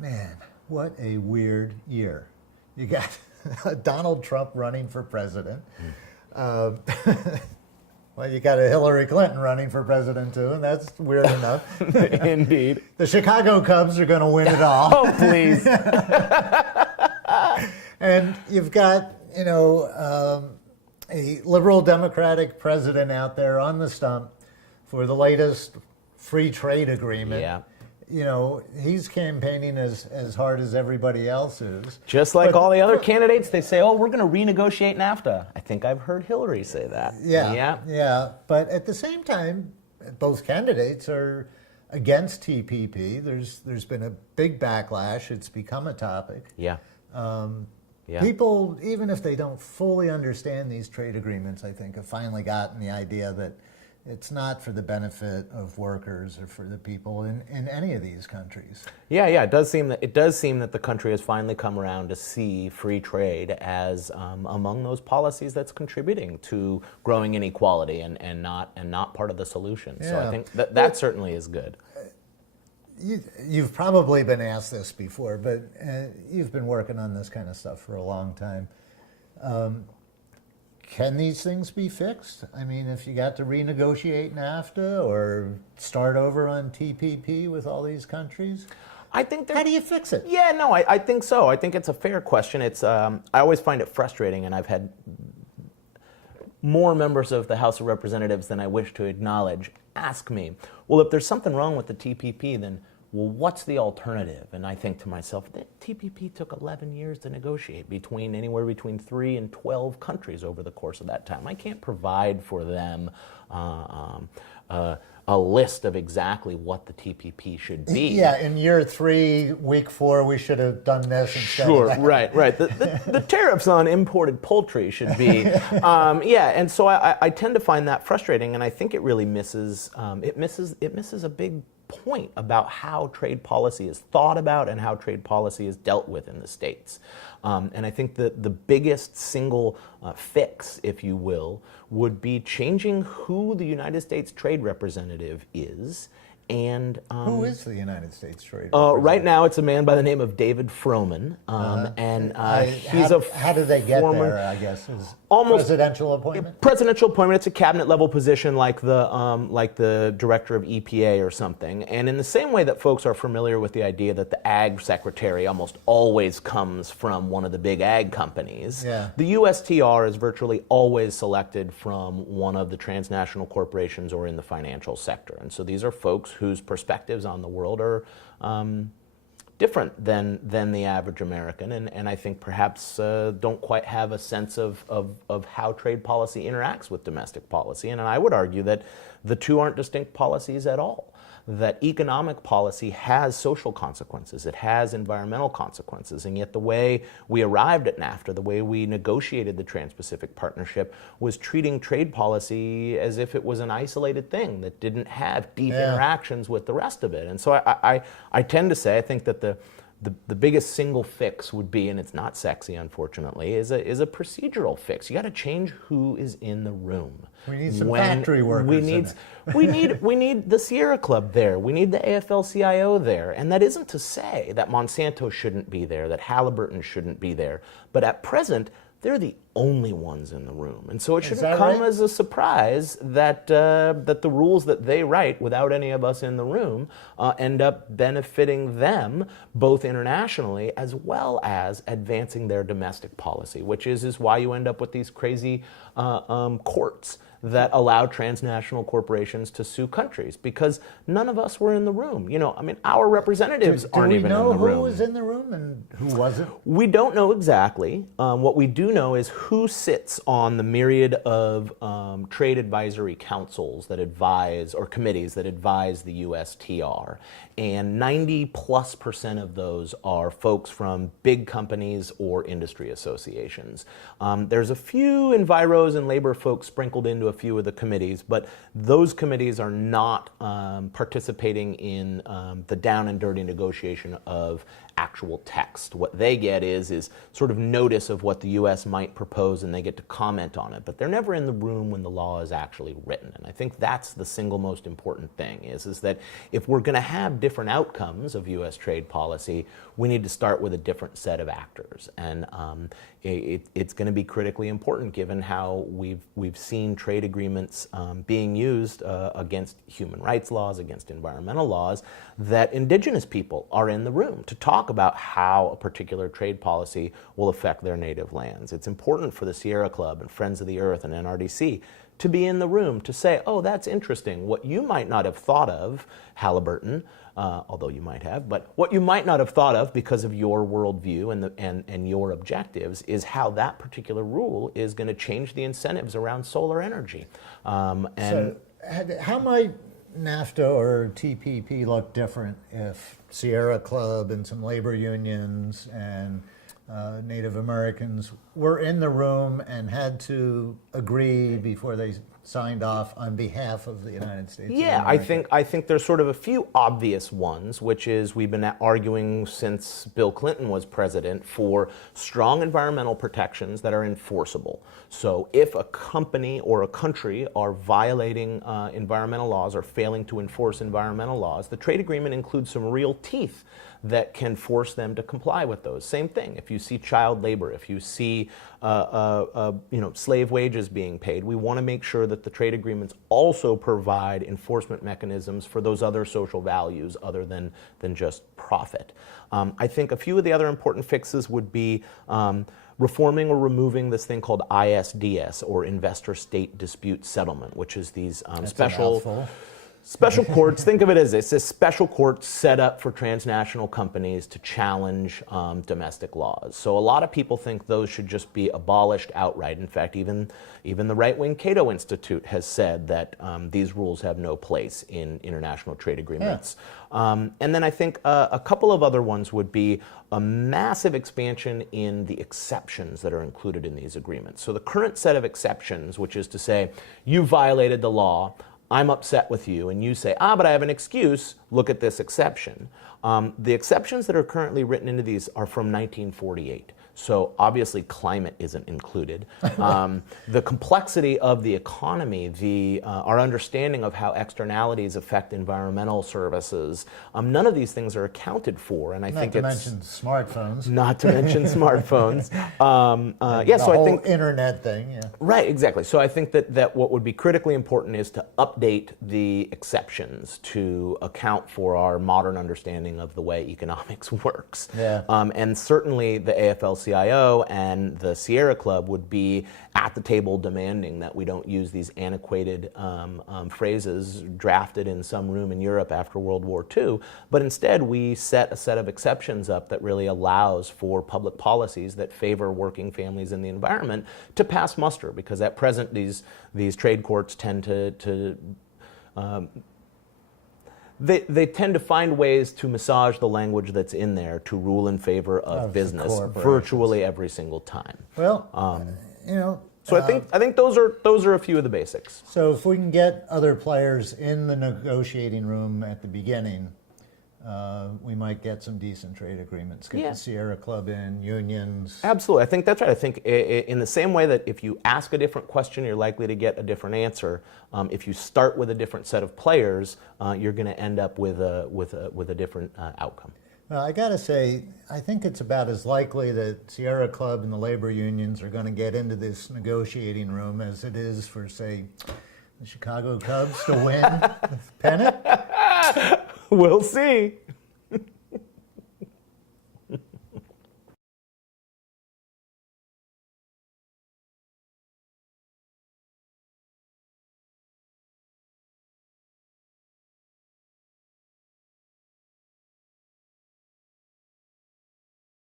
Man, what a weird year. You got Donald Trump running for president. Uh, well, you got a Hillary Clinton running for president too, and that's weird enough. Indeed. The Chicago Cubs are going to win it all. Oh, please. And you've got, a liberal Democratic president out there on the stump for the latest free trade agreement. Yeah. He's campaigning as hard as everybody else is. Just like all the other candidates, they say, oh, we're going to renegotiate NAFTA. I think I've heard Hillary say that. Yeah. But at the same time, both candidates are against TPP. There's been a big backlash. It's become a topic. Yeah. People, even if they don't fully understand these trade agreements, I think, have finally gotten the idea that it's not for the benefit of workers or for the people in any of these countries. Yeah. It does seem that the country has finally come around to see free trade as among those policies that's contributing to growing inequality and not part of the solution. Yeah. So I think that certainly is good. You've probably been asked this before, but you've been working on this kind of stuff for a long time. Can these things be fixed? I mean, if you got to renegotiate NAFTA or start over on TPP with all these countries, I think how do you fix it? Yeah, no, I think so. I think it's a fair question. It's I always find it frustrating, and I've had more members of the House of Representatives than I wish to acknowledge ask me, well, if there's something wrong with the TPP, then what's the alternative? And I think to myself, the TPP took 11 years to negotiate anywhere between 3 and 12 countries over the course of that time. I can't provide for them a list of exactly what the TPP should be. Yeah, in year 3, week 4, we should have done this instead of that. Right. The tariffs on imported poultry should be, and so I tend to find that frustrating, and I think it really misses a big point about how trade policy is thought about and how trade policy is dealt with in the States. And I think that the biggest single fix, if you will, would be changing who the United States Trade Representative is. And who is the United States Trade Representative? Right now, it's a man by the name of David Froman, how did they get there? I guess is almost presidential appointment. Presidential appointment. It's a cabinet level position, like the director of EPA or something. And in the same way that folks are familiar with the idea that the ag secretary almost always comes from one of the big ag companies, the USTR is virtually always selected from one of the transnational corporations or in the financial sector. And so these are folks whose perspectives on the world are different than the average American, and I think perhaps don't quite have a sense of how trade policy interacts with domestic policy. And I would argue that the two aren't distinct policies at all. That economic policy has social consequences, it has environmental consequences, and yet the way we arrived at NAFTA, the way we negotiated the Trans-Pacific Partnership, was treating trade policy as if it was an isolated thing that didn't have deep interactions with the rest of it. And so I tend to say, I think that the biggest single fix would be, and it's not sexy unfortunately, is a procedural fix. You got to change who is in the room. We need some factory workers. We need the Sierra Club there. We need the AFL-CIO there. And that isn't to say that Monsanto shouldn't be there, that Halliburton shouldn't be there. But at present, they're the only ones in the room. And so it shouldn't come as a surprise that the rules that they write without any of us in the room end up benefiting them both internationally as well as advancing their domestic policy, which is why you end up with these crazy courts that allow transnational corporations to sue countries, because none of us were in the room. Our representatives aren't even in the room. Do we know who was in the room and who wasn't? We don't know exactly. What we do know is who sits on the myriad of trade advisory councils that advise, or committees that advise the USTR. And 90+% of those are folks from big companies or industry associations. There's a few enviros and labor folks sprinkled into a few of the committees, but those committees are not participating in the down and dirty negotiation of actual text. What they get is sort of notice of what the U.S. might propose, and they get to comment on it. But they're never in the room when the law is actually written. And I think that's the single most important thing, is that if we're going to have different outcomes of U.S. trade policy, we need to start with a different set of actors. And it's going to be critically important, given how we've seen trade agreements being used against human rights laws, against environmental laws, that indigenous people are in the room to talk about how a particular trade policy will affect their native lands. It's important for the Sierra Club and Friends of the Earth and NRDC to be in the room to say, oh, that's interesting. What you might not have thought of, Halliburton, although you might have, but what you might not have thought of because of your worldview and your objectives is how that particular rule is going to change the incentives around solar energy. So how might NAFTA or TPP look different if Sierra Club and some labor unions and Native Americans were in the room and had to agree before they signed off on behalf of the United States? Yeah, I think there's sort of a few obvious ones, which is we've been arguing since Bill Clinton was president for strong environmental protections that are enforceable. So if a company or a country are violating environmental laws or failing to enforce environmental laws, the trade agreement includes some real teeth that can force them to comply with those. Same thing, if you see child labor, if you see slave wages being paid, we want to make sure that the trade agreements also provide enforcement mechanisms for those other social values other than just profit. I think a few of the other important fixes would be reforming or removing this thing called ISDS, or Investor State Dispute Settlement, which is these special courts. Think of it as this: special courts set up for transnational companies to challenge domestic laws. So a lot of people think those should just be abolished outright. In fact, even the right-wing Cato Institute has said that these rules have no place in international trade agreements. Yeah. And then I think a couple of other ones would be a massive expansion in the exceptions that are included in these agreements. So the current set of exceptions, which is to say, you violated the law, I'm upset with you, and you say, but I have an excuse, look at this exception. The exceptions that are currently written into these are from 1948. So obviously climate isn't included. The complexity of the economy, our understanding of how externalities affect environmental services, none of these things are accounted for. And I think it's... Not to mention smartphones. Not to mention smartphones. So I think... internet thing, yeah. Right, exactly. So I think that what would be critically important is to update the exceptions to account for our modern understanding of the way economics works. Yeah. And certainly the AFL-CIO and the Sierra Club would be at the table demanding that we don't use these antiquated phrases drafted in some room in Europe after World War II, but instead we set a set of exceptions up that really allows for public policies that favor working families and the environment to pass muster, because at present these trade courts tend to They tend to find ways to massage the language that's in there to rule in favor of business virtually every single time. Well, So I think those are a few of the basics. So if we can get other players in the negotiating room at the beginning, we might get some decent trade agreements. Get the Sierra Club in, unions. Absolutely, I think that's right. I think in the same way that if you ask a different question, you're likely to get a different answer. If you start with a different set of players, you're going to end up with a different outcome. Well, I got to say, I think it's about as likely that Sierra Club and the labor unions are going to get into this negotiating room as it is for, say, the Chicago Cubs to win the pennant. We'll see.